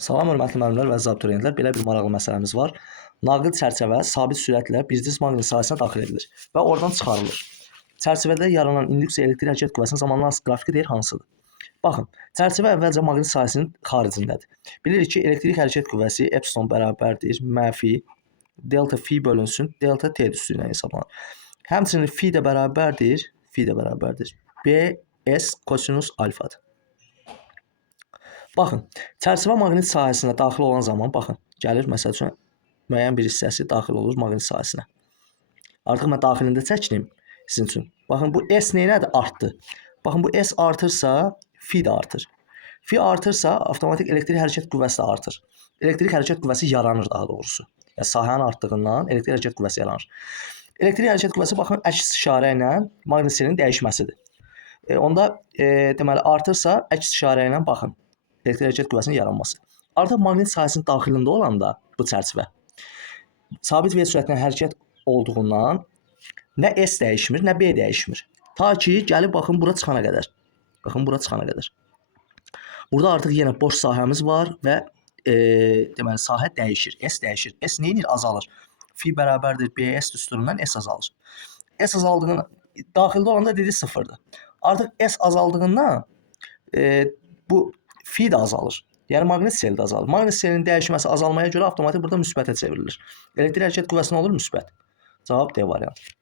Salam hörmətli müəllimlər və abituriyentlər, belə bir maraqlı məsələmiz var. Naqil çərçivə sabit sürətlə bir disk maqnit sahəsinə daxil edilir və oradan çıxarılır. Çərçivədə yaranan induksiya elektrik hərəkət qüvvəsinin zamanla qrafiki deyir hansıdır? Baxın, çərçivə əvvəlcə maqnit sahəsinin xaricindədir. Bilirik ki, elektrik hərəkət qüvvəsi epsilon bərabərdir mənfi delta fi bölünsün delta t üstü ilə hesablanır. Həmçinin fi də bərabərdir bs kosinus alfadır. Baxın, çərçivə maqnit sahəsinə daxil olan zaman, baxın, gəlir, məsəl üçün, müəyyən bir hissəsi daxil olur maqnit sahəsinə. Artıq mən daxilində çəkdim sizin üçün. Baxın, bu S neylədir? Artdı. Baxın, bu S artırsa, fi də artır. Fi artırsa, avtomatik elektrik hərəkət qüvvəsi də artır. Elektrik hərəkət qüvvəsi yaranır daha doğrusu. Yəni, sahənin artdığından elektrik hərəkət qüvvəsi yaranır. Elektrik hərəkət qüvvəsi, baxın, əks işarə ilə maqnit selinin dəyişməsidir. Onda, deməli, artırsa, əks işarə ilə, baxın, elektrik hərəkət qüvvəsinin yaranması. Artıq maqnit sahəsinin daxilində olanda bu çərçivə sabit V sürətlə hərəkət olduğundan nə S dəyişmir, nə B dəyişmir. Ta ki, gəlib baxın bura çıxana qədər. Baxın bura çıxana qədər. Burada artıq yenə boş sahəmiz var və deməli sahə dəyişir, S dəyişir. S neyinir? Azalır. Fi bərabərdir BS düsturundan S azalır. S azaldığında daxildə olanda dedi sıfırdır. Artıq S azaldığından bu fi də azalır. Yəni maqnit seli də azalır. Maqnit selinin dəyişməsi azalmaya görə avtomatik burada müsbətə çevrilir. Elektrik hərəkət qüvvəsi nə olur? Müsbət. Cavab D variantı.